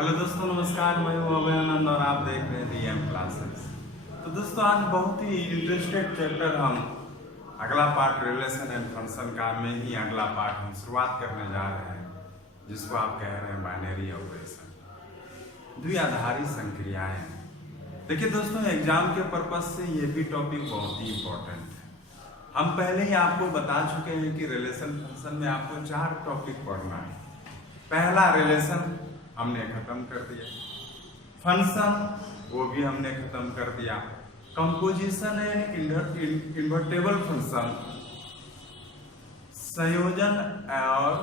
Hello दोस्तों, नमस्कार। मैं हूं अभयानंद और आप देख रहे हैं डीएम क्लासेस। तो दोस्तों, आज बहुत ही इंटरेस्टेड चैप्टर हम अगला पार्ट रिलेशन एंड फंक्शन का में ही अगला पार्ट हम शुरुआत करने जा रहे हैं, जिसको आप कह रहे हैं बाइनरी ऑपरेशन, द्विआधारी संक्रियाएं। देखिए दोस्तों, एग्जाम के पर्पज से ये भी टॉपिक बहुत ही इंपॉर्टेंट है। हम पहले ही आपको बता चुके हैं कि रिलेशन फंक्शन में आपको 4 टॉपिक पढ़ना है। पहला रिलेशन हमने खत्म कर दिया, फंक्शन वो भी हमने खत्म कर दिया, कंपोजिशन एंड इन्वर्टेबल फंक्शन, संयोजन और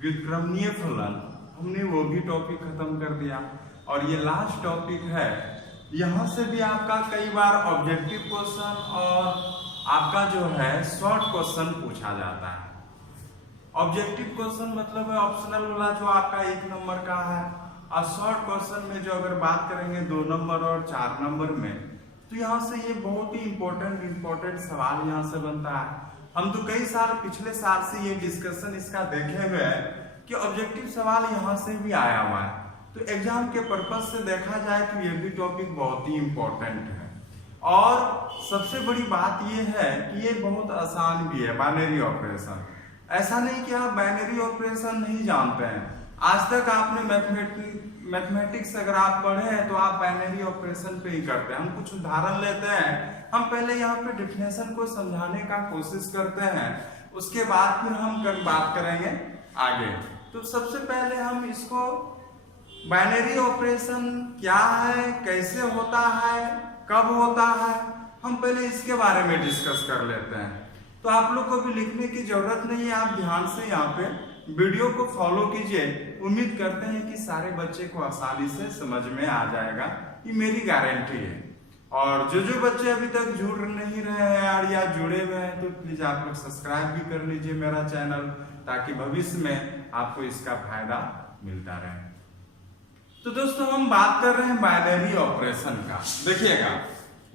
व्युत्क्रमणीय फलन, हमने वो भी टॉपिक खत्म कर दिया। और ये लास्ट टॉपिक है, यहां से भी आपका कई बार ऑब्जेक्टिव क्वेश्चन और आपका जो है शॉर्ट क्वेश्चन पूछा जाता है। ऑब्जेक्टिव क्वेश्चन मतलब है ऑप्शनल वाला जो आपका 1 नंबर का है, और शॉर्ट क्वेश्चन में जो अगर बात करेंगे 2 नंबर और 4 नंबर में, तो यहाँ से ये बहुत ही इंपॉर्टेंट सवाल यहाँ से बनता है। हम तो कई साल पिछले साल से ये डिस्कशन इसका देखे हुए हैं कि ऑब्जेक्टिव सवाल यहाँ से भी आया हुआ है। तो एग्जाम के पर्पज से देखा जाए तो ये भी टॉपिक बहुत ही इंपॉर्टेंट है। और सबसे बड़ी बात ये है कि ये बहुत आसान भी है, बाइनरी ऑपरेशन। ऐसा नहीं कि आप बाइनरी ऑपरेशन नहीं जानते हैं। आज तक आपने मैथमेटिक्स अगर आप पढ़े हैं तो आप बाइनरी ऑपरेशन पे ही करते हैं। हम कुछ उदाहरण लेते हैं, हम पहले यहाँ पे डेफिनेशन को समझाने का कोशिश करते हैं, उसके बाद फिर हम बात करेंगे आगे। तो सबसे पहले हम इसको बाइनरी ऑपरेशन क्या है, कैसे होता है, कब होता है, हम पहले इसके बारे में डिस्कस कर लेते हैं। तो आप लोग को भी लिखने की जरूरत नहीं है, आप ध्यान से यहाँ पे वीडियो को फॉलो कीजिए। उम्मीद करते हैं कि सारे बच्चे को आसानी से समझ में आ जाएगा, ये मेरी गारंटी है। और जो बच्चे अभी तक जुड़ नहीं रहे हैं या जुड़े हुए हैं, तो प्लीज आप लोग सब्सक्राइब भी कर लीजिए मेरा चैनल, ताकि भविष्य में आपको इसका फायदा मिलता रहे। तो दोस्तों, हम बात कर रहे हैं बाइनरी ऑपरेशन का। देखिएगा,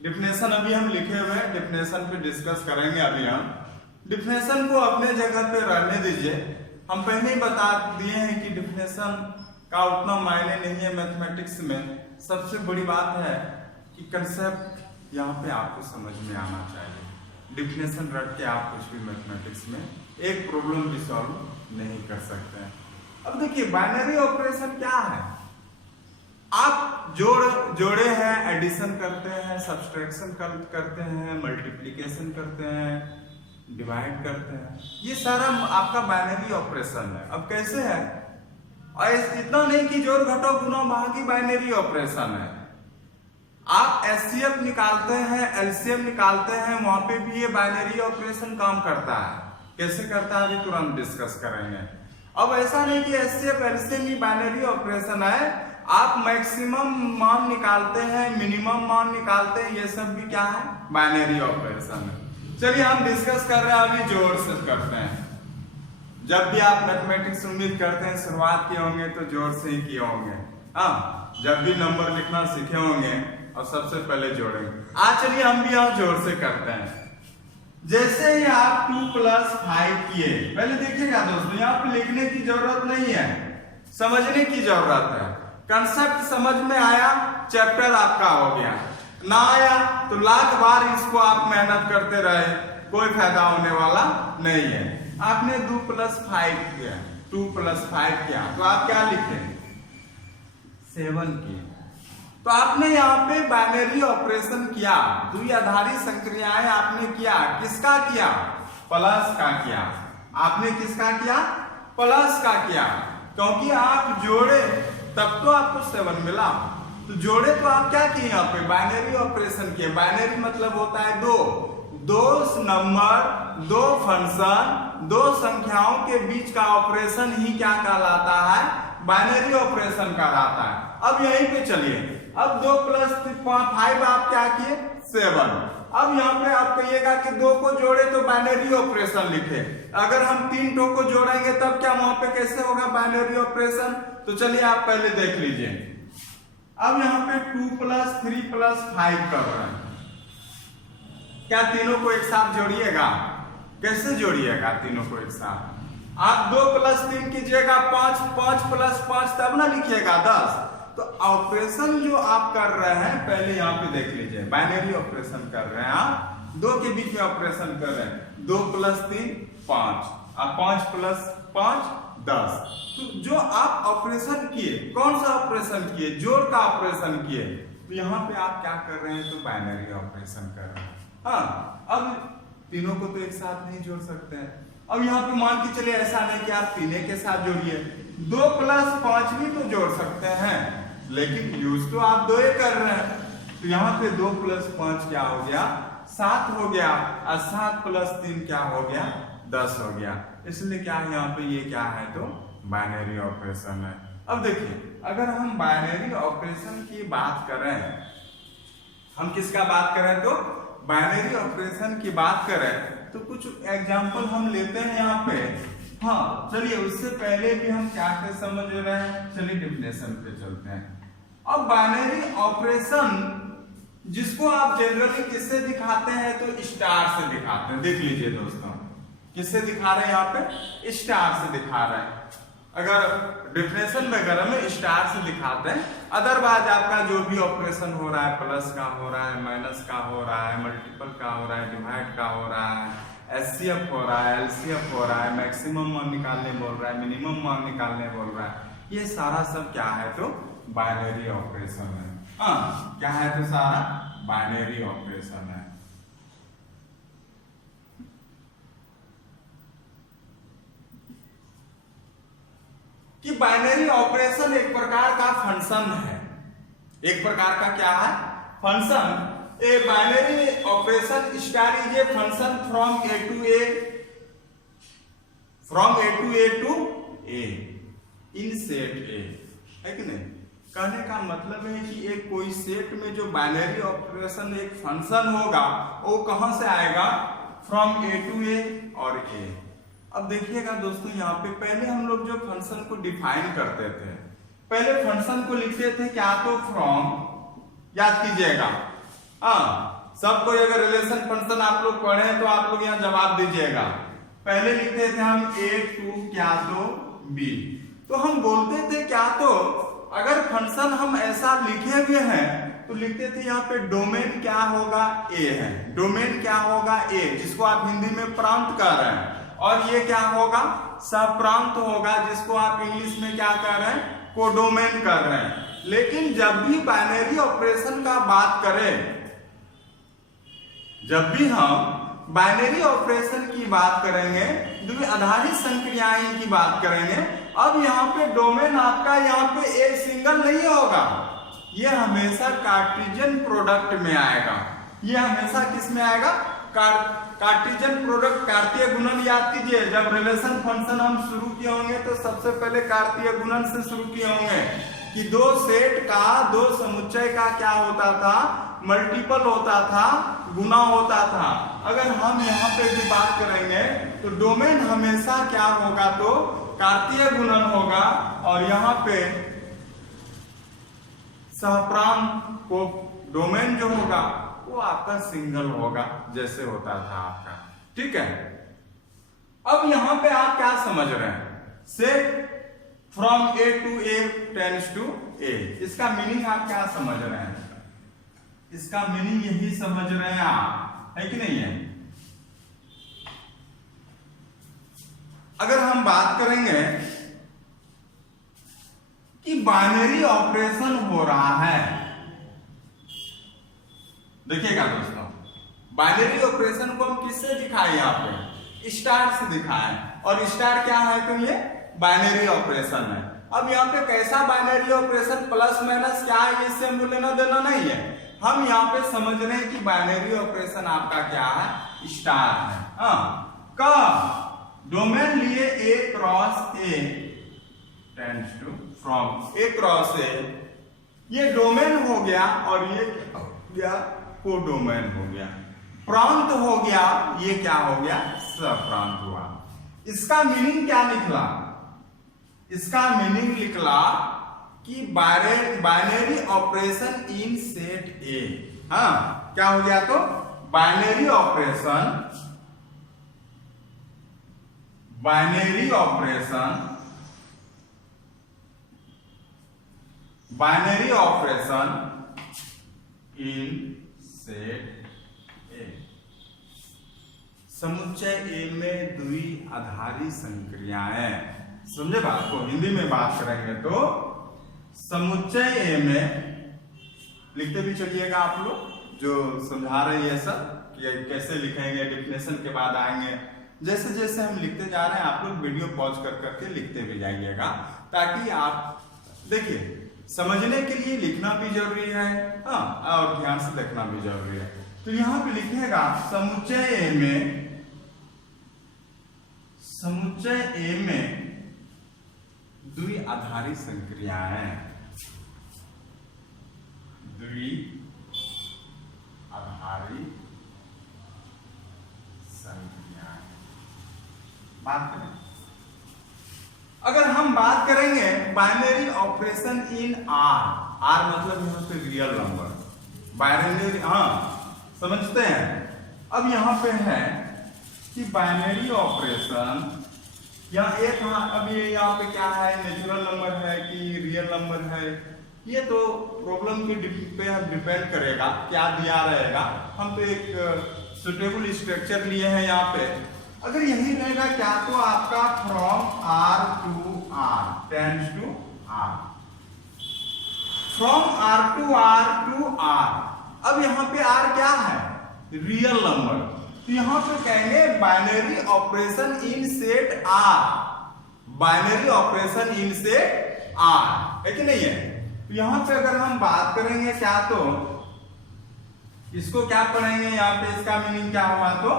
डिफिनेशन अभी हम लिखे हुए हैं, डिफिनेशन पे डिस्कस करेंगे। अभी हम डिफिनेशन को अपने जगह पे रहने दीजिए। हम पहले ही बता दिए हैं कि डिफिनेशन का उतना मायने नहीं है मैथमेटिक्स में। सबसे बड़ी बात है कि कंसेप्ट यहाँ पे आपको समझ में आना चाहिए। डिफिनेशन रट के आप कुछ भी मैथमेटिक्स में एक प्रॉब्लम भी सॉल्व नहीं कर सकते हैं। अब देखिए, बाइनरी ऑपरेशन क्या है। आप जोड़े हैं, एडिशन करते हैं, सब्सट्रैक्शन करते हैं, मल्टीप्लिकेशन करते हैं, डिवाइड करते हैं, ये सारा आपका बाइनरी ऑपरेशन है। अब कैसे है, और इतना नहीं कि जोड़ घटाओ गुना भाग ही बाइनरी ऑपरेशन है। आप एचसीएफ निकालते हैं, एलसीएम निकालते हैं, वहां पे भी ये बाइनरी ऑपरेशन काम करता है। कैसे करता है अभी तुरंत डिस्कस करेंगे। अब ऐसा नहीं कि एचसीएफ एलसीएम ही बाइनरी ऑपरेशन है। आप मैक्सिमम मान निकालते हैं, मिनिमम मान निकालते हैं, ये सब भी क्या है, बाइनरी ऑपरेशन है। चलिए हम डिस्कस कर रहे हैं, अभी जोड़ से करते हैं। जब भी आप मैथमेटिक्स उम्मीद करते हैं शुरुआत किए होंगे तो जोड़ से ही किए होंगे। हाँ, जब भी नंबर लिखना सीखे होंगे और सबसे पहले जोड़ेंगे। आज चलिए हम भी यहाँ जोड़ से करते हैं। जैसे ही आप 2 + 5 किए, पहले देखिएगा दोस्तों, यहाँ पे लिखने की जरूरत नहीं है, समझने की जरूरत है। कंसेप्ट समझ में आया, चैप्टर आपका हो गया। ना आया तो लाख बार इसको आप मेहनत करते रहे, कोई फायदा होने वाला नहीं है। आपने 2 + 5 किया, 2 + 5 किया, तो आप क्या लिखे, 7 किए। तो आपने यहाँ पे बाइनरी ऑपरेशन किया, द्विआधारी संक्रियाएं आपने किया। किसका किया, प्लस का किया। आपने किसका किया, प्लस का किया, क्योंकि आप जोड़े तब तो आपको 7 मिला। तो जोड़े तो आप क्या किए, यहाँ पे बाइनरी ऑपरेशन किए। बाइनरी मतलब होता है 2 नंबर, 2 फंक्शन, 2 संख्याओं के बीच का ऑपरेशन ही क्या कहलाता है, बाइनरी ऑपरेशन कहलाता है। अब यहीं पे चलिए, अब 2 + 5 आप क्या किए, 7। अब यहाँ पे आप कहिएगा कि 2 को जोड़े तो बाइनरी ऑपरेशन लिखे। अगर हम 3 को जोड़ेंगे तब क्या वहां पे कैसे होगा बाइनरी ऑपरेशन, तो चलिए आप पहले देख लीजिए। अब यहाँ पे 2 + 3 + 5 कर रहे हैं। क्या तीनों को एक साथ जोड़िएगा, कैसे जोड़िएगा तीनों को एक साथ, आप 2 + 3 कीजिएगा 5, 5 + 5 तब ना लिखिएगा 10। तो ऑपरेशन जो आप कर रहे हैं पहले यहाँ पे देख लीजिए, बाइनरी ऑपरेशन कर रहे हैं आप, 2 के बीच में ऑपरेशन कर रहे हैं। 2 + 3 5, अब 5 + 5 10। तो जो आप ऑपरेशन किए, कौन सा ऑपरेशन किए? जोड़ का ऑपरेशन किए। तो यहाँ पे आप क्या कर रहे हैं? तो बाइनरी ऑपरेशन कर रहे हैं। हाँ, अब तीनों को तो एक साथ नहीं जोड़ सकते हैं। अब यहाँ पे मान के चलिए ऐसा नहीं कि आप तीनों के साथ जोड़िए, 2 + 5 भी तो जोड़ सकते हैं, लेकिन यूज तो आप 2 ही कर रहे हैं। तो यहाँ पे 2 + 5 क्या हो गया? 7 हो गया, और 7 + 3 क्या हो गया? 10 हो गया। इसलिए क्या यहाँ पे ये क्या है? तो बाइनरी ऑपरेशन है। अब देखिए, अगर हम बाइनरी ऑपरेशन की बात करें, हम किसका बात करें? तो बाइनरी ऑपरेशन की बात करें तो कुछ एग्जांपल हम लेते हैं यहाँ पे। हाँ चलिए, उससे पहले भी हम क्या क्या समझ रहे हैं, चलिए डेफिनेशन पे चलते हैं। अब बाइनरी ऑपरेशन जिसको आप जनरली किससे दिखाते हैं? तो स्टार से दिखाते हैं। देख लीजिए दोस्तों, किससे दिखा रहे हैं? यहाँ पे स्टार से दिखा रहे हैं। अगर डेफिनेशन वगैरह में स्टार से दिखाते हैं, अदरवाइज आपका जो भी ऑपरेशन हो रहा है, प्लस का हो रहा है, माइनस का हो रहा है, मल्टीपल का हो रहा है, डिवाइड का हो रहा है, एचसीएफ हो रहा है, एलसीएफ हो रहा है, मैक्सिमम मान निकालने बोल रहा है, मिनिमम मान निकालने बोल रहा है, ये सारा सब क्या है? तो बाइनरी ऑपरेशन है। हाँ, क्या है? तो सारा बाइनरी ऑपरेशन है। कि बाइनरी ऑपरेशन एक प्रकार का फंक्शन है। एक प्रकार का क्या है? Function. A binary operation star is a function from A to A, from A to A in set A, है कि नहीं? कहने का मतलब है कि एक कोई सेट में जो बाइनरी ऑपरेशन एक फंक्शन होगा वो कहां से आएगा? फ्रॉम ए टू ए और ए। अब देखिएगा दोस्तों, यहाँ पे पहले हम लोग जो फंक्शन को डिफाइन करते थे, पहले फंक्शन को लिखते थे क्या? तो फ्रॉम, याद कीजिएगा। हाँ, सब कोई अगर रिलेशन फंक्शन आप लोग पढ़े तो आप लोग यहाँ जवाब दीजिएगा। पहले लिखते थे हम ए टू क्या? तो बी। तो हम बोलते थे क्या? तो अगर फंक्शन हम ऐसा लिखे हुए हैं तो लिखते थे यहाँ पे डोमेन क्या होगा? ए है। डोमेन क्या होगा? ए, जिसको आप हिंदी में प्रांत कह रहे हैं, और ये क्या होगा? सब प्रांत होगा, जिसको आप इंग्लिश में क्या कर रहे हैं? कोडोमेन कर रहे हैं। लेकिन जब भी बाइनरी ऑपरेशन का बात करें, जब भी हम बाइनरी ऑपरेशन की बात करेंगे, द्विआधारित संक्रियाएं की बात करेंगे, अब यहाँ पे डोमेन आपका यहाँ पे एक सिंगल नहीं होगा, ये हमेशा कार्टेशियन प्रोडक्ट में आएगा। ये हमेशा किस में आएगा? कार्टेशियन प्रोडक्ट, कार्तीय गुणन। याद कीजिए, जब रिलेशन फंक्शन हम शुरू किए होंगे तो सबसे पहले कार्तीय गुणन से शुरू किए होंगे कि दो सेट का, दो समुच्चय का क्या होता था? मल्टीपल होता था, गुना होता था। अगर हम यहाँ पे भी बात करेंगे तो डोमेन हमेशा क्या होगा? तो कार्तीय गुणन होगा, और यहाँ पे सहप्रांत को डोमेन जो होगा वो आपका सिंगल होगा, जैसे होता था आपका। ठीक है, अब यहां पे आप क्या समझ रहे हैं? Set from A to A tends to A, इसका मीनिंग आप क्या समझ रहे हैं? इसका मीनिंग यही समझ रहे हैं आप, है कि नहीं है? अगर हम बात करेंगे कि बाइनरी ऑपरेशन हो रहा है, देखिएगा दोस्तों, बाइनरी ऑपरेशन को हम किससे दिखाए? यहाँ पे स्टार से दिखाए, और स्टार क्या है? तो ये बाइनरी ऑपरेशन है। अब यहाँ पे कैसा बाइनरी ऑपरेशन, प्लस माइनस क्या है, इससे हमको लेना देना नहीं है। हम यहाँ पे समझ रहे हैं कि बाइनरी ऑपरेशन आपका क्या है? स्टार है। का डोमेन लिए A cross A tends to, from A cross A, ये डोमेन हो गया, और ये हो गया कोडोमेन हो गया। प्रांत हो गया, ये क्या हो गया? सप्रांत हुआ। इसका मीनिंग क्या निकला? इसका मीनिंग निकला कि बाइनरी ऑपरेशन इन सेट ए। हाँ, क्या हो गया? तो binary operation, binary operation in set ए। समुच्चय ए में द्विआधारी संक्रियाएं। समझे बात को? हिंदी में बात करेंगे तो समुच्चय ए में, लिखते भी चलिएगा आप लोग, जो समझा रहे हैं ये सब कि कैसे लिखेंगे, डेफिनेशन के बाद आएंगे। जैसे जैसे हम लिखते जा रहे हैं आप लोग वीडियो पॉज कर करके लिखते भी जाइएगा, ताकि आप देखिए समझने के लिए लिखना भी जरूरी है, हाँ, और ध्यान से देखना भी जरूरी है। तो यहां पे लिखेगा समुच्चय ए में द्विआधारी संक्रियाएं, बात करें। अगर हम बात करेंगे बाइनरी ऑपरेशन इन आर मतलब यहां पे रियल नंबर, बाइनरी, हाँ समझते हैं। अब यहां पे है कि बाइनरी ऑपरेशन यहाँ एक, अब ये यहाँ पे क्या है, नेचुरल नंबर है कि रियल नंबर है, ये तो प्रॉब्लम पे डिपेंड करेगा क्या दिया रहेगा। हम तो एक सुटेबल स्ट्रक्चर लिए हैं यहाँ पे। अगर यही रहेगा क्या, तो आपका from R to R tends to R, from R to R. अब यहाँ पे आर क्या है, रियल नंबर, तो यहां पे कहेंगे binary operation in set R, binary operation in set R, है कि नहीं है? तो यहां पे अगर हम बात करेंगे क्या, तो इसको क्या पढ़ेंगे यहाँ पे, इसका मीनिंग क्या हुआ, तो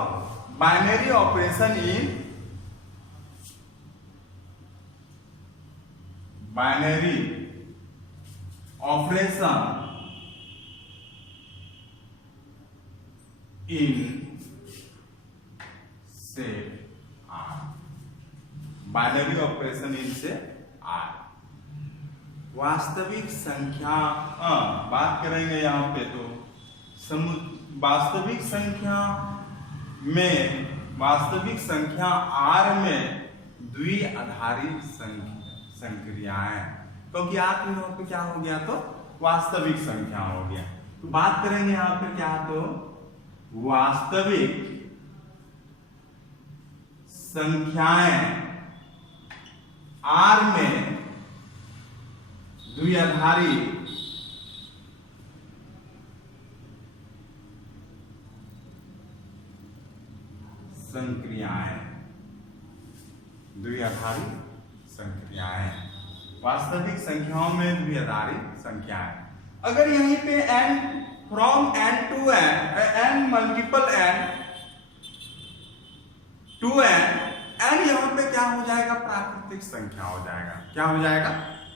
बाइनरी ऑपरेशन इन से आर, बाइनरी ऑपरेशन इन से आर। वास्तविक संख्या, बात करेंगे यहाँ पे, तो वास्तविक संख्या आर में द्विआधारी संक्रियाएं, क्योंकि आर यहाँ पे क्या हो गया, तो वास्तविक संख्या हो गया। तो बात करेंगे यहाँ पे क्या, तो वास्तविक संख्याएं आर में द्विआधारी संक्रियाएं, वास्तविक संख्याओं में द्विआधारी संख्याएं। अगर यहीं पे n from n to n multiple n to n यहां पे क्या हो जाएगा, प्राकृतिक संख्या हो जाएगा। क्या हो जाएगा,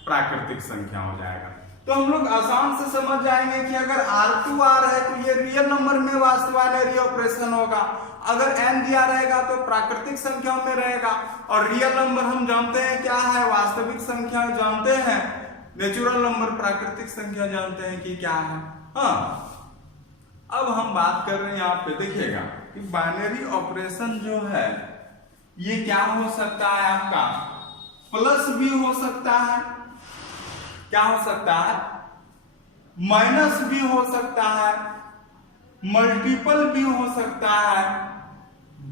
प्राकृतिक संख्या हो जाएगा। तो हम लोग आसान से समझ जाएंगे कि अगर R2R है तो ये रियल नंबर में बाइनरी ऑपरेशन होगा, अगर n दिया रहेगा तो प्राकृतिक संख्याओं में रहेगा, और रियल नंबर हम जानते हैं क्या है, वास्तविक संख्या जानते हैं, नेचुरल नंबर प्राकृतिक संख्या जानते हैं कि क्या है। हाँ, अब हम बात कर रहे हैं यहाँ पे, देखिएगा कि बाइनरी ऑपरेशन जो है ये क्या हो सकता है, आपका प्लस भी हो सकता है, क्या हो सकता है, माइनस भी हो सकता है, मल्टीपल भी हो सकता है,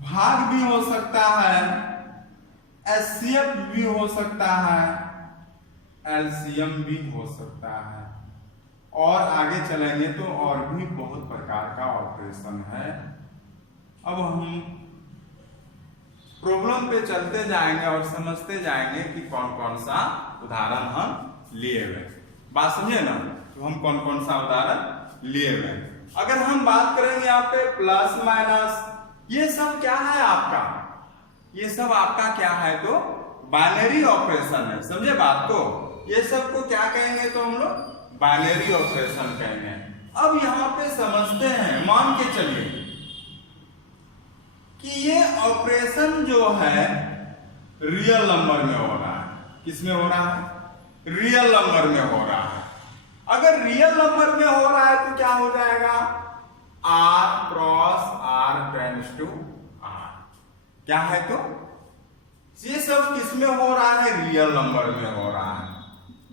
भाग भी हो सकता है, एचसीएफ भी हो सकता है, एलसीएम भी हो सकता है, और आगे चलेंगे तो और भी बहुत प्रकार का ऑपरेशन है। अब हम प्रॉब्लम पे चलते जाएंगे और समझते जाएंगे कि कौन कौन सा उदाहरण हम लिए हुए, बात समझे ना, तो हम कौन कौन सा उदाहरण लिए हुए। अगर हम बात करेंगे यहाँ पे प्लस माइनस, ये सब क्या है आपका, ये सब आपका क्या है, तो बाइनरी ऑपरेशन है। समझे बात को, ये सब को क्या कहेंगे, तो हम लोग बाइनरी ऑपरेशन कहेंगे। अब यहाँ पे समझते हैं, मान के चलिए कि ये ऑपरेशन जो है रियल नंबर में हो रहा है। किसमें हो रहा है, रियल नंबर में हो रहा है। अगर रियल नंबर में हो रहा है तो क्या हो जाएगा, R cross R tends to R, क्या है, तो ये सब किस में हो रहा है? रियल नंबर में हो रहा है।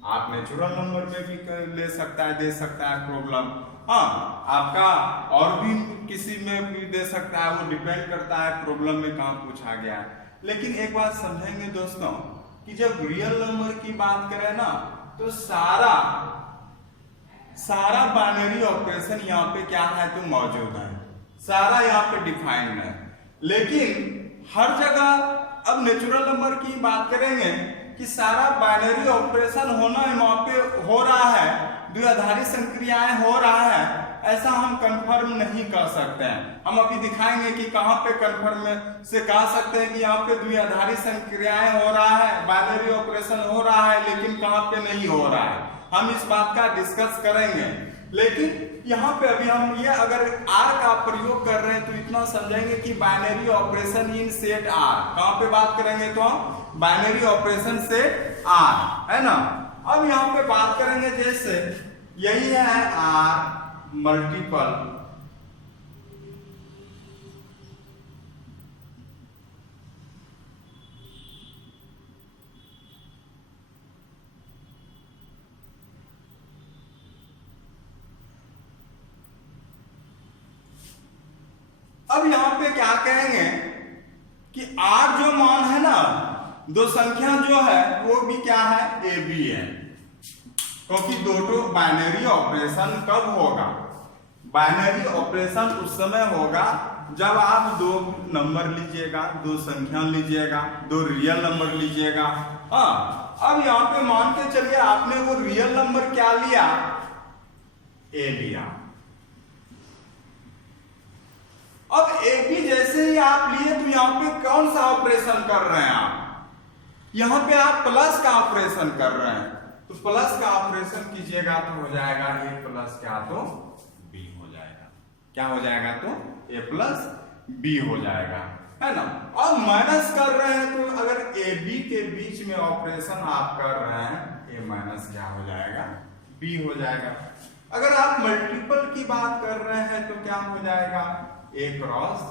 आप नेचुरल नंबर में भी ले सकता है, दे सकता है प्रॉब्लम। हाँ, आपका और भी किसी में भी दे सकता है, वो डिपेंड करता है प्रॉब्लम में कहाँ पूछा गया है। लेकिन एक बात समझेंगे दोस्तों कि जब रियल नंबर की बात करें ना, तो सारा बाइनरी ऑपरेशन यहाँ पे क्या है तो मौजूद है, सारा यहाँ पे डिफाइंड है। लेकिन हर जगह अब नेचुरल नंबर की बात करेंगे कि सारा बाइनरी ऑपरेशन होना वहां पे हो रहा है, द्विआधारी संक्रियाएं हो रहा है, ऐसा हम कंफर्म नहीं कर सकते हैं। हम अभी दिखाएंगे कि कहां पे कंफर्म से कह सकते हैं कि यहाँ पे द्विआधारी संक्रियाएं हो रहा है, बाइनरी ऑपरेशन हो रहा है, लेकिन कहां पे नहीं हो रहा है। हम इस बात का डिस्कस करेंगे। लेकिन यहाँ पे अभी हम ये अगर आर का प्रयोग कर रहे हैं तो इतना समझेंगे कि binary operation in set R. कहां पे बात करेंगे तो हम बाइनरी ऑपरेशन सेट आर, है ना। अब यहाँ पे बात करेंगे जैसे यही है आर मल्टीपल अब यहां पे क्या कहेंगे कि आर जो मान है ना, दो संख्या जो है वो भी क्या है? ए बी है। क्योंकि दोनों बाइनरी ऑपरेशन कब होगा? बाइनरी ऑपरेशन उस समय होगा जब आप दो नंबर लीजिएगा, दो संख्या लीजिएगा, दो रियल नंबर लीजिएगा। हाँ, अब यहां पे मान के चलिए आपने वो रियल नंबर क्या लिया? ए लिया। अब ए बी जैसे ही आप लिए तो यहाँ पे कौन सा ऑपरेशन कर रहे हैं आप? यहाँ पे आप प्लस का ऑपरेशन कर रहे हैं, तो प्लस का ऑपरेशन कीजिएगा तो हो जाएगा ए प्लस क्या तो बी हो जाएगा। क्या हो जाएगा? तो ए प्लस बी हो जाएगा, है ना। और माइनस कर रहे हैं तो अगर ए बी के बीच में ऑपरेशन आप कर रहे हैं, ए माइनस क्या हो जाएगा? बी हो जाएगा। अगर आप मल्टीपल की बात कर रहे हैं तो क्या हो जाएगा? ए क्रॉस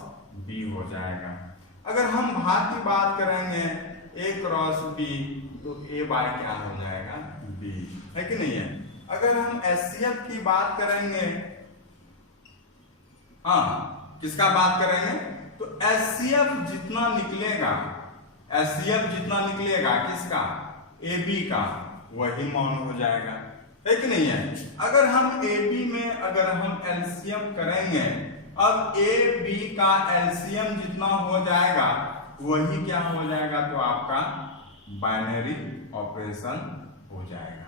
बी हो जाएगा। अगर हम भाग की बात करेंगे ए क्रॉस बी तो ए बाय क्या हो जाएगा? बी, है कि नहीं है। अगर हम एचसीएफ की बात करेंगे, हाँ किसका बात करेंगे तो एचसीएफ जितना निकलेगा, एचसीएफ जितना निकलेगा किसका? ए बी का, वही मान हो जाएगा, है कि नहीं है। अगर हम ए बी में अगर हम एलसीएम करेंगे, अब ए बी का एलसीएम जितना हो जाएगा वही क्या हो जाएगा? तो आपका बाइनरी ऑपरेशन हो जाएगा।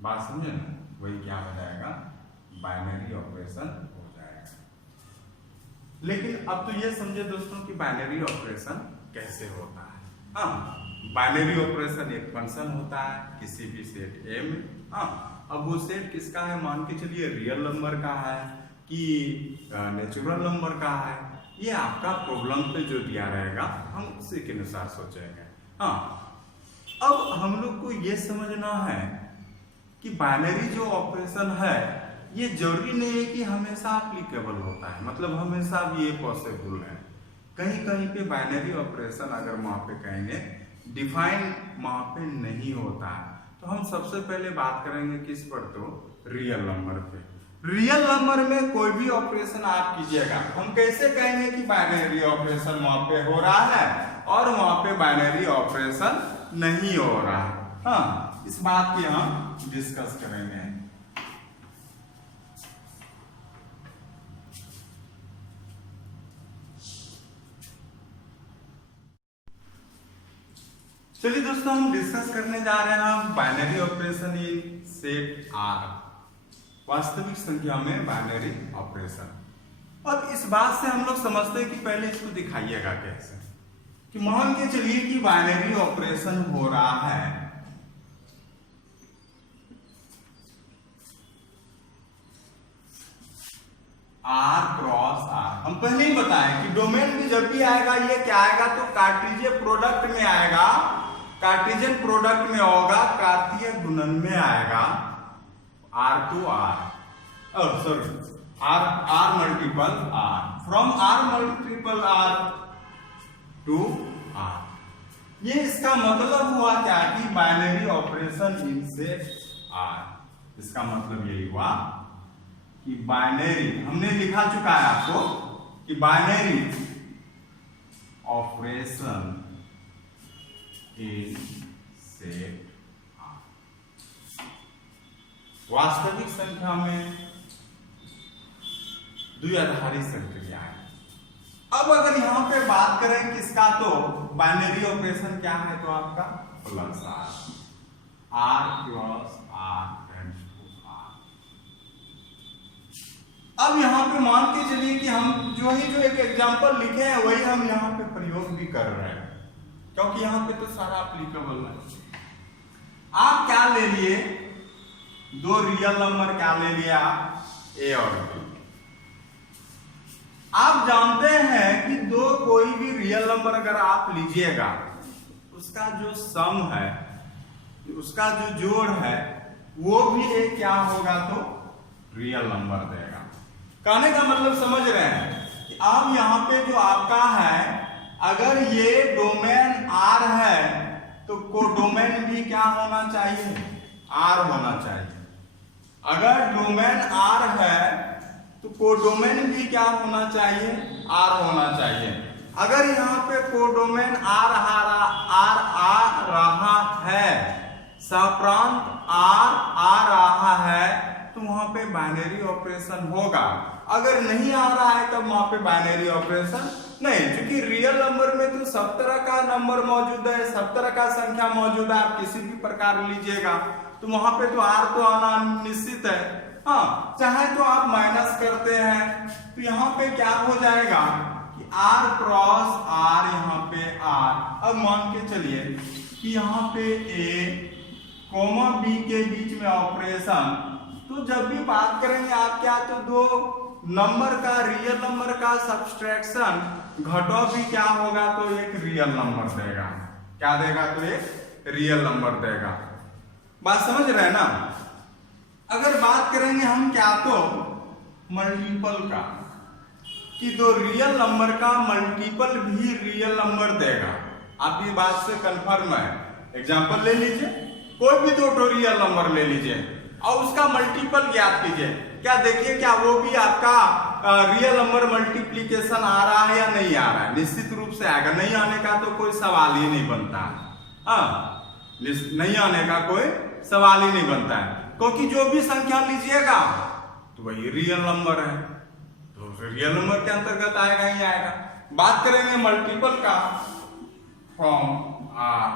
बात समझे ना? वही क्या हो जाएगा? बाइनरी ऑपरेशन हो जाएगा। लेकिन अब तो ये समझे दोस्तों कि बाइनरी ऑपरेशन कैसे होता है। हाँ, बाइनरी ऑपरेशन एक फंक्शन होता है किसी भी सेट ए में। हाँ, अब वो सेट किसका है? मान के चलिए रियल नंबर का है कि नेचुरल नंबर का है, ये आपका प्रॉब्लम पे जो दिया रहेगा हम उसी के अनुसार सोचेंगे। हाँ, अब हम लोग को ये समझना है कि बाइनरी जो ऑपरेशन है ये जरूरी नहीं है कि हमेशा एप्लीकेबल होता है, मतलब हमेशा भी ये पॉसिबल है। कहीं कहीं पे बाइनरी ऑपरेशन अगर वहां पे कहेंगे डिफाइन वहां पे नहीं होता है, तो हम सबसे पहले बात करेंगे किस पर? तो रियल नंबर पे। रियल नंबर में कोई भी ऑपरेशन आप कीजिएगा, हम कैसे कहेंगे कि बाइनरी ऑपरेशन वहां पे हो रहा है और वहां पे बाइनरी ऑपरेशन नहीं हो रहा है। हाँ, इस बात की हम डिस्कस करेंगे। चलिए दोस्तों, हम डिस्कस करने जा रहे हैं binary operation in set R, वास्तविक संख्या में बाइनरी ऑपरेशन। अब इस बात से हम लोग समझते हैं कि पहले इसको दिखाइएगा कैसे, कि मान के चलिए कि बाइनरी ऑपरेशन हो रहा है आर क्रॉस आर। हम पहले ही बताएं कि डोमेन भी जब भी आएगा ये क्या आएगा? तो कार्टेशियन प्रोडक्ट में आएगा, कार्टेशियन प्रोडक्ट में होगा, कार्तीय गुणन में आएगा। R to R, oh sorry, R multiple R, from R multiple R to R, ये इसका मतलब हुआ क्या कि binary operation in set R. इसका मतलब यही हुआ कि बाइनरी, हमने लिखा चुका है आपको कि binary operation in set R वास्तविक संख्या में द्विआधारी संक्रिया है। अब अगर यहां पे बात करें किसका, तो बाइनरी ऑपरेशन क्या है, तो आपका plus R cross R tends to R. अब यहां पे मान के चलिए कि हम जो एक एग्जांपल लिखे हैं वही हम यहां पे प्रयोग भी कर रहे हैं, क्योंकि यहां पे तो सारा एप्लीकेबल है। आप क्या ले लिए, दो रियल नंबर क्या ले लिया, ए और बी। आप जानते हैं कि दो कोई भी रियल नंबर अगर आप लीजिएगा, उसका जो सम है, उसका जो जोड़ है, वो भी एक क्या होगा, तो रियल नंबर देगा। कहने का मतलब समझ रहे हैं कि आप यहाँ पे जो आपका है, अगर ये डोमेन आर है तो कोडोमेन भी क्या होना चाहिए, आर होना चाहिए। अगर डोमेन आर है तो कोडोमेन भी क्या होना चाहिए, आर होना चाहिए। अगर यहाँ पे कोडोमेन आर आ रहा है, सप्रांत आर आ रहा है, तो वहां पे बाइनरी ऑपरेशन होगा। अगर नहीं आ रहा है तब वहां पे बाइनरी ऑपरेशन नहीं, क्योंकि रियल नंबर में तो सब तरह का नंबर मौजूद है, सब तरह का संख्या मौजूद है। आप किसी भी प्रकार लीजिएगा तो वहां पे तो आर तो आना निश्चित है। हाँ, चाहे तो आप माइनस करते हैं तो यहाँ पे क्या हो जाएगा कि आर क्रॉस आर, यहाँ पे आर। अब मान के चलिए कि यहाँ पे ए कोमा बी के बीच में ऑपरेशन, तो जब भी बात करेंगे आप क्या, तो दो नंबर का, रियल नंबर का सब्सट्रैक्शन घटो भी क्या होगा, तो एक रियल नंबर देगा। क्या देगा, तो एक रियल नंबर देगा। बात समझ रहे हैं ना। अगर बात करेंगे हम क्या, तो मल्टीपल का, कि दो रियल नंबर का मल्टीपल भी रियल नंबर देगा। आपकी बात से कंफर्म है। एग्जांपल ले लीजिए, कोई भी दो रियल नंबर ले लीजिए और उसका मल्टीपल ज्ञात कीजिए। क्या देखिए, क्या वो भी आपका रियल नंबर मल्टीप्लीकेशन आ रहा है या नहीं आ रहा है? निश्चित रूप से आएगा। नहीं आने का तो कोई सवाल ही नहीं बनता। हाँ, नहीं आने का कोई सवाल ही नहीं बनता है, क्योंकि जो भी संख्या लीजिएगा तो वही रियल नंबर है, तो रियल नंबर के अंतर्गत आएगा ही आएगा। बात करेंगे मल्टीपल का, from R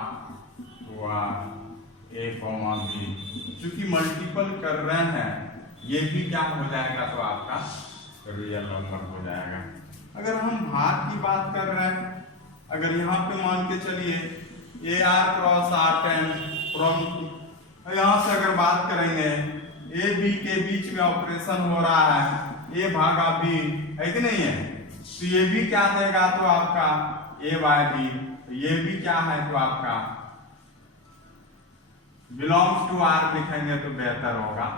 to R A comma B, चूंकि मल्टीपल कर रहे हैं ये भी क्या हो जाएगा, तो आपका रियल नंबर हो जाएगा। अगर हम भाग की बात कर रहे हैं, अगर यहाँ पे मान के चलिए A R cross R ten from, यहाँ से अगर बात करेंगे ए बी के बीच में ऑपरेशन हो रहा है, ए भागा बी है कि नहीं है, तो ये भी क्या देगा, तो आपका ए बाय बी। ये भी क्या है, तो आपका बिलोंग्स टू आर लिखेंगे तो बेहतर होगा।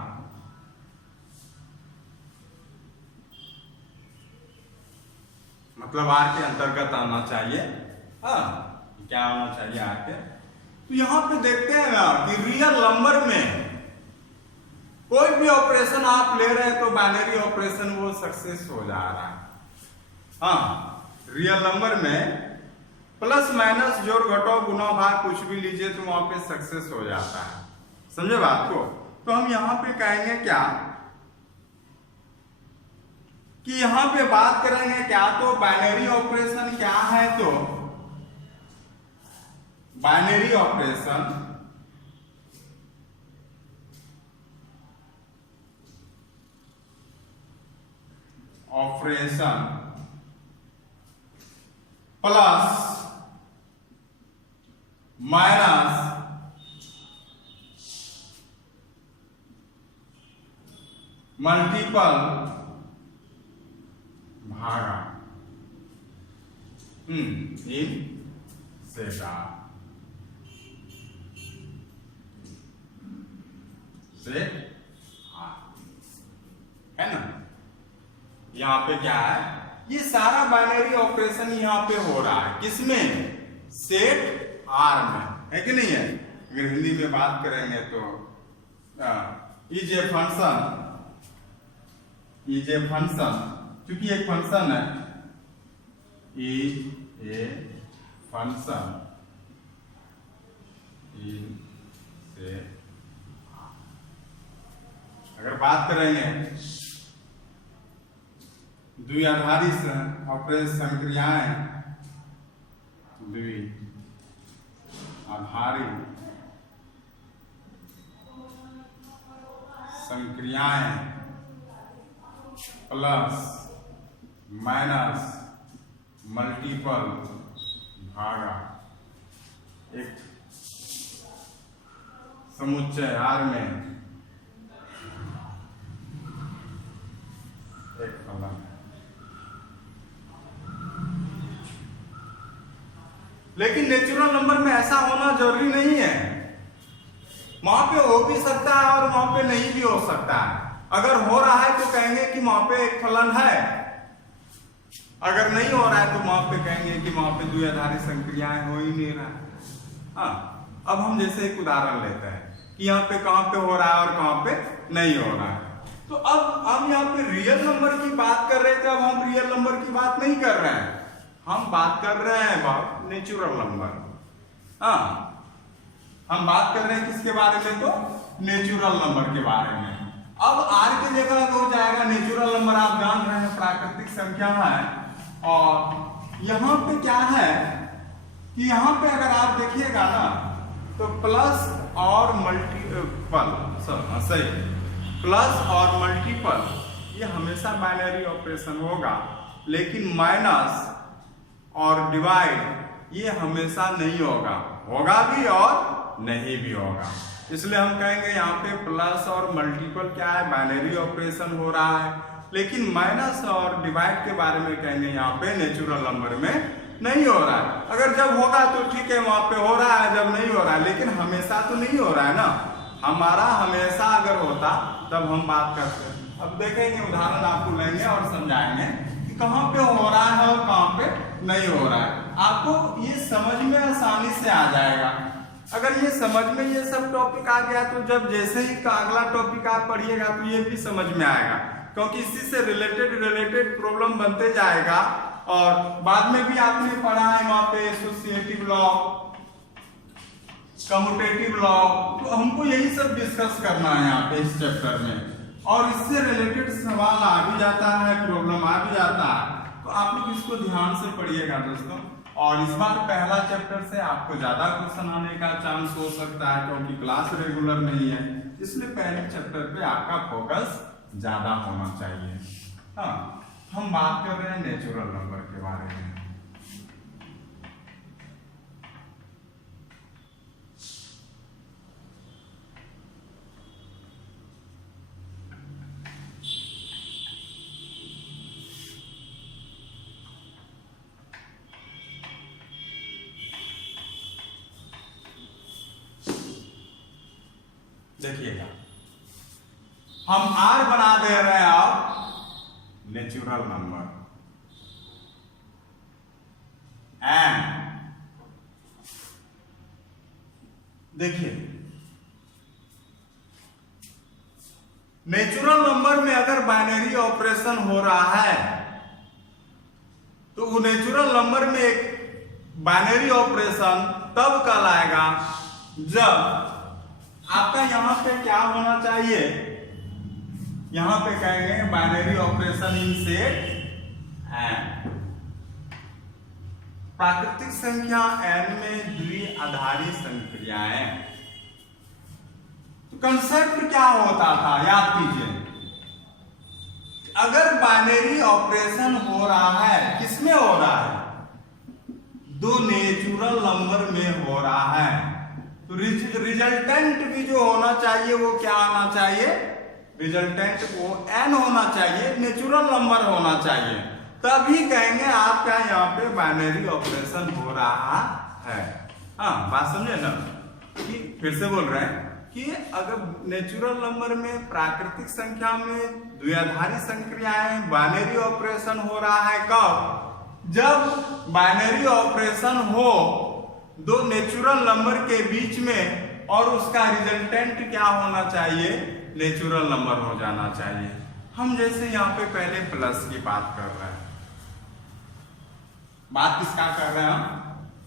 मतलब आर के अंतर्गत आना चाहिए। हाँ, क्या आना चाहिए आर के। तो यहां पे देखते हैं ना कि रियल नंबर में कोई भी ऑपरेशन आप ले रहे हैं तो बाइनरी ऑपरेशन वो सक्सेस हो जा रहा है। हाँ, रियल नंबर में प्लस माइनस जोड़ घटाओ गुना भाग कुछ भी लीजिए तो वहां पे सक्सेस हो जाता है। समझे बात को। तो हम यहां पे कहेंगे क्या कि यहां पे बात करेंगे क्या, तो बाइनरी ऑपरेशन क्या है, तो binary operation plus minus multiple भागा इन सेट आर है ना। यहां पे क्या है, ये सारा बाइनरी ऑपरेशन यहां पे हो रहा है किसमें, सेट आर में, है कि नहीं है? अगर हिंदी में बात करेंगे तो इज ए फंक्शन, क्योंकि एक फंक्शन है, इज ए फंक्शन इन से अगर बात करेंगे द्विआधारी संक्रियाएं, द्विआधारी संक्रियाएं प्लस माइनस मल्टीपल भागा एक समुच्चय आर में एक फलन। लेकिन नेचुरल नंबर में ऐसा होना जरूरी नहीं है, वहां पे हो भी सकता है और वहां पे नहीं भी हो सकता है। अगर हो रहा है तो कहेंगे कि वहां पे एक फलन है, अगर नहीं हो रहा है तो वहां पे कहेंगे कि वहां पे द्विआधारी संक्रियाएं हो ही नहीं रहा है। हाँ, अब हम जैसे एक उदाहरण लेते हैं कि यहाँ पे कहां पे हो रहा है और कहां पे नहीं हो रहा है। तो अब हम यहाँ पे रियल नंबर की बात कर रहे थे, अब हम रियल नंबर की बात नहीं कर रहे हैं, हम बात कर रहे हैं बात नेचुरल नंबर। हाँ, हम बात कर रहे हैं किसके बारे में? तो नेचुरल नंबर के बारे में। अब आर की जगह हो जाएगा नेचुरल नंबर, आप जान रहे हैं प्राकृतिक संख्या है। और यहाँ पे क्या है कि यहाँ पे अगर आप देखिएगा ना तो प्लस और मल्टीपल, सही, प्लस और मल्टीपल ये हमेशा बाइनरी ऑपरेशन होगा, लेकिन माइनस और डिवाइड ये हमेशा नहीं होगा, होगा भी और नहीं भी होगा। इसलिए हम कहेंगे यहाँ पे प्लस और मल्टीपल क्या है, बाइनरी ऑपरेशन हो रहा है, लेकिन माइनस और डिवाइड के बारे में कहेंगे यहाँ पे नेचुरल नंबर में नहीं हो रहा है। अगर जब होगा तो ठीक है, वहां पे हो रहा है, जब नहीं हो रहा है, लेकिन हमेशा तो नहीं हो रहा है ना। हमारा हमेशा अगर होता तब हम बात करते हैं। अब देखेंगे उदाहरण आपको लेंगे और समझाएंगे कि कहाँ पे हो रहा है और कहाँ पे नहीं हो रहा है। आपको ये समझ में आसानी से आ जाएगा। अगर ये समझ में ये सब टॉपिक आ गया तो जब जैसे ही अगला टॉपिक आप पढ़िएगा तो ये भी समझ में आएगा, क्योंकि इसी से रिलेटेड प्रॉब्लम बनते जाएगा। और बाद में भी आपने पढ़ा है वहां पे एसोसिएटिव लॉ, कम्यूटेटिव लॉ, तो हमको यही सब डिस्कस करना है यहाँ पे इस चैप्टर में। और इससे रिलेटेड सवाल आ भी जाता है, प्रॉब्लम आ भी जाता है, तो आप लोग इसको ध्यान से पढ़िएगा दोस्तों। और इस बार पहला चैप्टर से आपको ज्यादा क्वेश्चन आने का चांस हो सकता है, क्योंकि क्लास रेगुलर नहीं है, इसलिए पहले चैप्टर पे आपका फोकस ज्यादा होना चाहिए। हाँ, हम बात कर रहे हैं नेचुरल नंबर के बारे में। देखिएगा, हम आर बना दे रहे हैं अब नेचुरल नंबर एंड देखिए नेचुरल नंबर में अगर बाइनरी ऑपरेशन हो रहा है तो वो नेचुरल नंबर में एक बाइनरी ऑपरेशन तब कहलाएगा जब आपका यहां पे क्या होना चाहिए, यहां पे कहेंगे binary operation in set N. प्राकृतिक संख्या n में द्विआधारी संक्रियाएं। तो कंसेप्ट क्या होता था, याद कीजिए, अगर बाइनरी ऑपरेशन हो रहा है, किसमें हो रहा है? दो नेचुरल नंबर में हो रहा है, तो रिजल्टेंट भी जो होना चाहिए वो क्या आना चाहिए? रिजल्टेंट वो n होना चाहिए, नेचुरल नंबर होना चाहिए, तभी कहेंगे आपका यहाँ पे बाइनरी ऑपरेशन हो रहा है। हाँ, बात समझे ना? कि फिर से बोल रहे हैं कि अगर नेचुरल नंबर में प्राकृतिक संख्या में द्विआधारी संक्रियाएं बाइनरी ऑपरेशन हो रहा है, कब? जब बाइनरी ऑपरेशन हो दो नेचुरल नंबर के बीच में और उसका रिजल्टेंट क्या होना चाहिए, नेचुरल नंबर हो जाना चाहिए। हम जैसे यहाँ पे पहले प्लस की बात कर रहे हैं, बात किसका कर रहे हैं हम,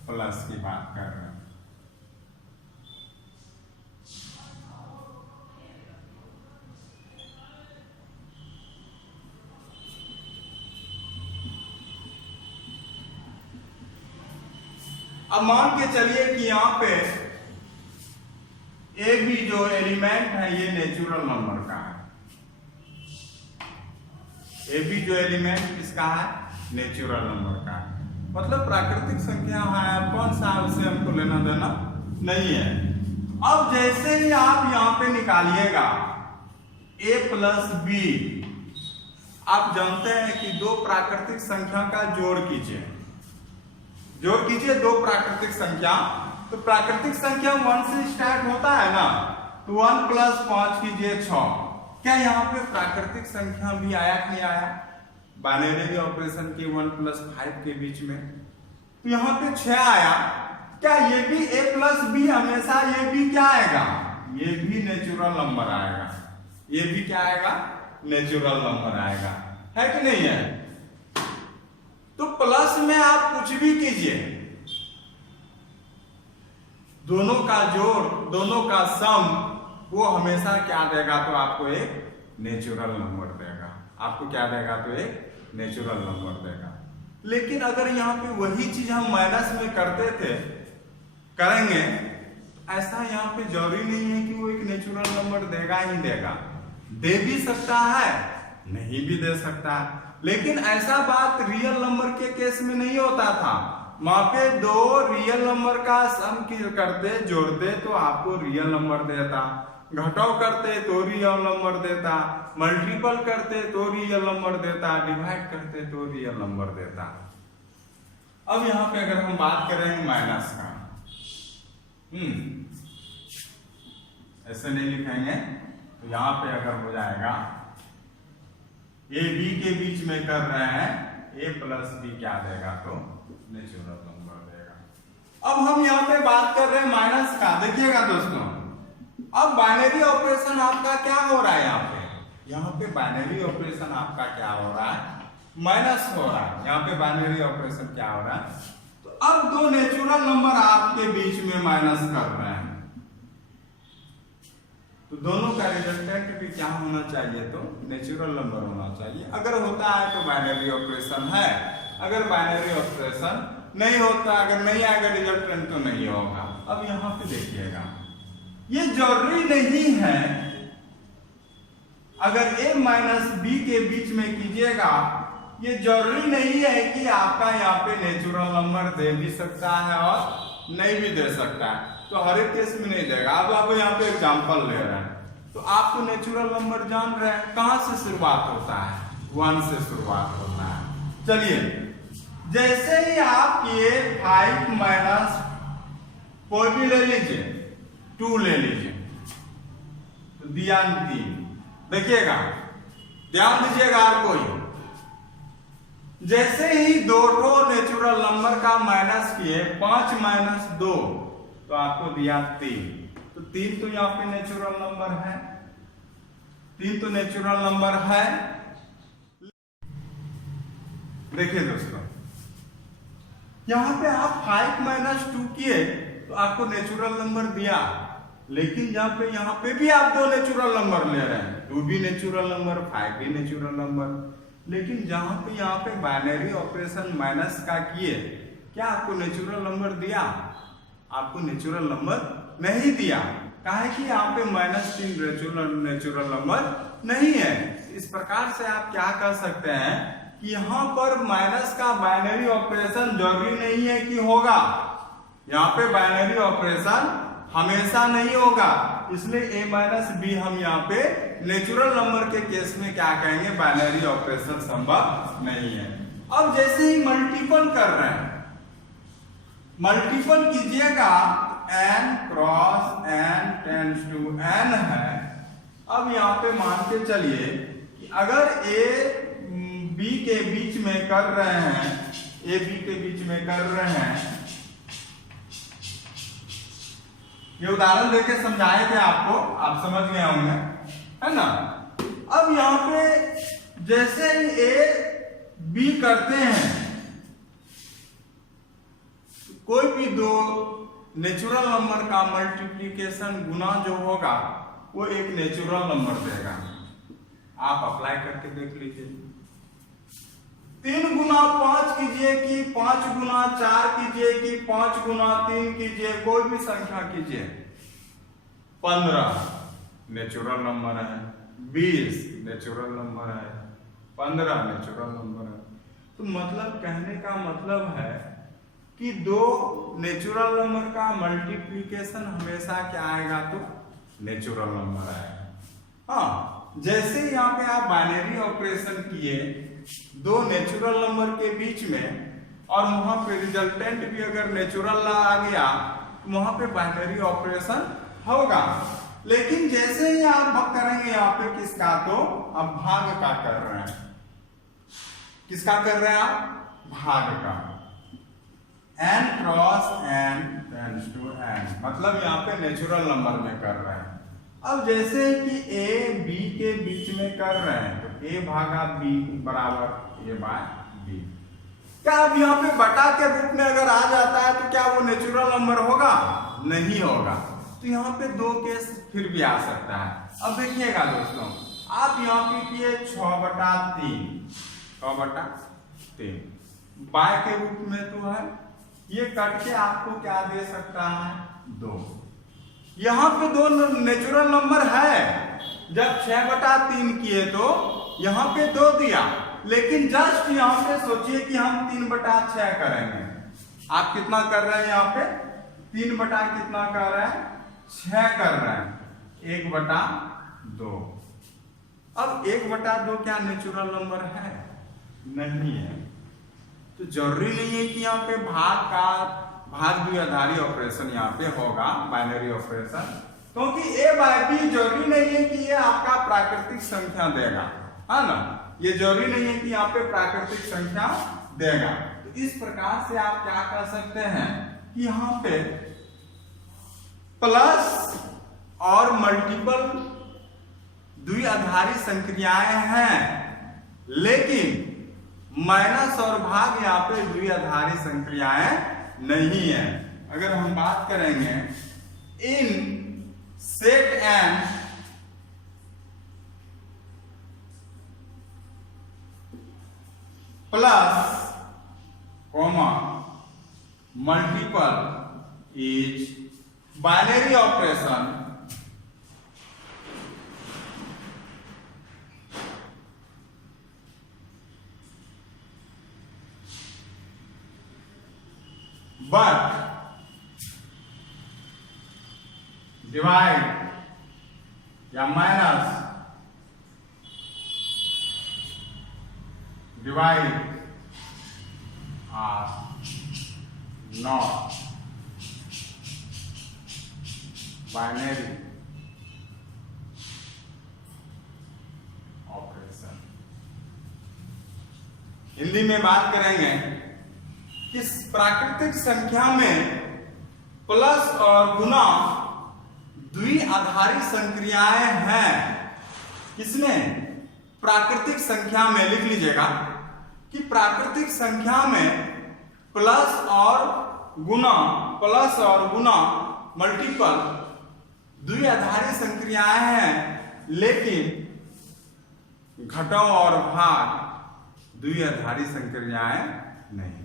प्लस की बात कर रहे हैं। अब मान के चलिए कि यहाँ पे ए बी जो एलिमेंट है ये नेचुरल नंबर का है। ए बी जो एलिमेंट किसका है, नेचुरल नंबर का है, मतलब प्राकृतिक संख्या है, कौन सा है उसे हमको लेना देना नहीं है। अब जैसे ही आप यहाँ पे निकालिएगा a प्लस बी, आप जानते हैं कि दो प्राकृतिक संख्या का जोड़ कीजिए, जोड़ कीजिए दो प्राकृतिक संख्या, तो प्राकृतिक संख्या 1 से स्टार्ट होता है ना, तो 1 प्लस 5 कीजिए 6। क्या यहाँ पे प्राकृतिक संख्या भी आया कि नहीं आया, बाइनरी ऑपरेशन के 1 प्लस 5 के बीच में, तो यहाँ पे 6 आया। क्या ये भी a प्लस बी हमेशा ये भी क्या आएगा, ये भी नेचुरल नंबर आएगा, ये भी क्या आएगा, नेचुरल नंबर आएगा, है कि नहीं है। तो प्लस में आप कुछ भी कीजिए, दोनों का जोड़, दोनों का सम, वो हमेशा क्या देगा, तो आपको एक नेचुरल नंबर देगा, आपको क्या देगा, तो एक नेचुरल नंबर देगा। लेकिन अगर यहाँ पे वही चीज हम माइनस में करते थे, करेंगे, ऐसा यहाँ पे जरूरी नहीं है कि वो एक नेचुरल नंबर देगा ही देगा, दे भी सकता है, नहीं भी दे सकता है। लेकिन ऐसा बात रियल नंबर के केस में नहीं होता था, वहां पे दो रियल नंबर का सम करते, जोड़ते तो आपको रियल नंबर देता, घटाव करते तो रियल नंबर देता, मल्टीपल करते तो रियल नंबर देता, डिवाइड करते तो रियल नंबर देता। अब यहाँ पे अगर हम बात करेंगे माइनस का, ऐसे नहीं लिखेंगे, तो यहाँ पे अगर हो जाएगा ए बी के बीच में कर रहे हैं, ए प्लस बी क्या देगा, तो नेचुरल नंबर देगा। अब हम यहाँ पे बात कर रहे हैं माइनस का, देखिएगा दोस्तों, अब बाइनरी ऑपरेशन आपका क्या हो रहा है, यहाँ पे बाइनरी ऑपरेशन आपका क्या हो रहा है, माइनस हो रहा है, यहाँ पे बाइनरी ऑपरेशन क्या हो रहा है। तो अब दो नेचुरल नंबर आपके बीच में माइनस कर रहे हैं, तो दोनों का रिजल्टेंट भी क्या होना चाहिए, तो नेचुरल नंबर होना चाहिए। अगर होता है तो बाइनरी ऑपरेशन है, अगर बाइनरी ऑपरेशन नहीं होता, अगर नहीं आएगा रिजल्टेंट तो नहीं होगा। अब यहाँ पे देखिएगा, ये जरूरी नहीं है, अगर a माइनस बी के बीच में कीजिएगा, ये जरूरी नहीं है कि आपका यहाँ पे नेचुरल नंबर दे भी सकता है और नहीं भी दे सकता है, तो हर एक केस में नहीं देगा। अब आप यहाँ पे एग्जांपल ले रहे हैं, तो आपको नेचुरल नंबर जान रहे हैं कहां से शुरुआत होता है, 1 से शुरुआत होता है। चलिए, जैसे ही आप ये 5 माइनस कोई भी ले लीजिए, 2 ले लीजिए, तो दिया 3। देखिएगा, ध्यान दीजिएगा, और कोई जैसे ही दो नेचुरल नंबर का माइनस किए, 5 माइनस 2, तो आपको दिया 3, तो 3 तो यहाँ पे नेचुरल नंबर है, 3 तो नेचुरल नंबर है। देखिए दोस्तों, यहाँ पे आप 5 माइनस 2 किए तो आपको नेचुरल नंबर दिया, लेकिन यहाँ पे भी आप दो नेचुरल नंबर ले रहे हैं, 2 भी नेचुरल नंबर, 5 भी नेचुरल नंबर। लेकिन जहां पे यहाँ पे बाइनरी ऑपरेशन माइनस का किए, क्या आपको नेचुरल नंबर दिया, आपको नेचुरल नंबर नहीं दिया, काहे कि यहाँ पे -3 नेचुरल नंबर नहीं है। इस प्रकार से आप क्या कर सकते हैं कि यहाँ पर माइनस का बाइनरी ऑपरेशन जरूरी नहीं है कि होगा, यहाँ पे बाइनरी ऑपरेशन हमेशा नहीं होगा, इसलिए a माइनस बी हम यहाँ पे नेचुरल नंबर के केस में क्या कहेंगे, बाइनरी ऑपरेशन संभव नहीं है। अब जैसे ही मल्टीपल कर रहे हैं, मल्टीपल कीजिएगा, n cross n tends to n है। अब यहाँ पे मान के चलिए कि अगर a b के बीच में कर रहे हैं, a b के बीच में कर रहे हैं, ये उदाहरण देके समझाए थे आपको, आप समझ गए होंगे, है ना। अब यहाँ पे जैसे ही ए बी करते हैं, कोई भी दो नेचुरल नंबर का मल्टीप्लिकेशन गुना जो होगा वो एक नेचुरल नंबर देगा। आप अप्लाई करके देख लीजिए। 3 गुना 5 कीजिए कि 5 गुना 4 कीजिए कि 5 गुना 3 कीजिए, कोई भी संख्या कीजिए, 15 नेचुरल नंबर है, 20 नेचुरल नंबर है, 15 नेचुरल नंबर है। तो मतलब कहने का मतलब है कि दो नेचुरल नंबर का मल्टीप्लिकेशन हमेशा क्या आएगा, तो नेचुरल नंबर आएगा। हाँ, जैसे यहाँ पे आप बाइनरी ऑपरेशन किए दो नेचुरल नंबर के बीच में, और वहां पे रिजल्टेंट भी अगर नेचुरल आ गया, वहां पे बाइनरी ऑपरेशन होगा। लेकिन जैसे ही आप करेंगे यहाँ पे किसका, तो अब भाग का कर रहे हैं। किसका कर रहे हैं आप, भाग का। n cross n tends to n, मतलब यहाँ पे नेचुरल नंबर में कर रहे हैं। अब जैसे कि a b के बीच में कर रहे हैं, तो a भागा b बराबर a बाय b। क्या अब यहाँ पे बटा के रूप में अगर आ जाता है तो क्या वो नेचुरल नंबर होगा, नहीं होगा। तो यहाँ पे दो केस फिर भी आ सकता है। अब देखिएगा दोस्तों, आप यहाँ पे किए 6/3, 6/3 बाय के रूप में तो है, ये कट के आपको क्या दे सकता है, 2। यहाँ पे दो नेचुरल नंबर है, जब 6/3 किए तो यहाँ पे 2 दिया, लेकिन जस्ट यहाँ पे सोचिए कि हम 3/6 करेंगे। आप कितना कर रहे हैं, यहाँ पे 3 बटा कितना कर रहे हैं, 6 कर रहे हैं, 1/2। अब 1/2 क्या नेचुरल नंबर है, नहीं है। तो जरूरी नहीं है कि यहाँ पे भाग द्विआधारी ऑपरेशन यहाँ पे होगा, बाइनरी ऑपरेशन, क्योंकि a बाय b जरूरी नहीं है कि ये आपका प्राकृतिक संख्या देगा, है ना। ये जरूरी नहीं है कि यहाँ पे प्राकृतिक संख्या देगा। तो इस प्रकार से आप क्या कर सकते हैं कि यहाँ पे प्लस और मल्टीपल द्विआधारी संक्रियाएं हैं, लेकिन माइनस और भाग यहाँ पे द्विआधारी संक्रियाएं नहीं है। अगर हम बात करेंगे इन set n plus comma multiple is binary operation but divide या minus divide are not binary operation. Hindi में बात करेंगे, इस प्राकृतिक संख्या में प्लस और गुना द्विआधारी संक्रियाएं हैं। किसमें, प्राकृतिक संख्या में। लिख लीजिएगा कि प्राकृतिक संख्या में प्लस और गुना मल्टीपल द्विआधारी संक्रियाएं हैं, लेकिन घटाव और भाग द्विआधारी संक्रियाएं नहीं।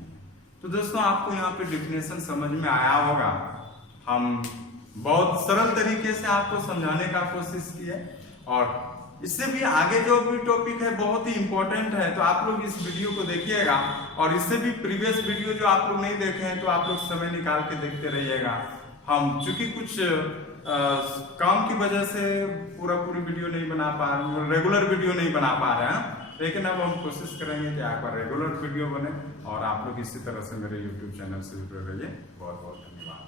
तो दोस्तों, आपको यहाँ पे डिफिनेशन समझ में आया होगा। हम बहुत सरल तरीके से आपको समझाने का कोशिश किए, और इससे भी आगे जो भी टॉपिक है बहुत ही इंपॉर्टेंट है, तो आप लोग इस वीडियो को देखिएगा। और इससे भी प्रीवियस वीडियो जो आप लोग नहीं देखे हैं, तो आप लोग समय निकाल के देखते रहिएगा। हम चूंकि कुछ काम की वजह से पूरी वीडियो नहीं बना पा रहे, रेगुलर वीडियो नहीं बना पा रहे हैं, लेकिन अब हम कोशिश करेंगे कि आपका रेगुलर वीडियो बने, और आप लोग इसी तरह से मेरे YouTube चैनल से जुड़े रहिए। बहुत बहुत धन्यवाद।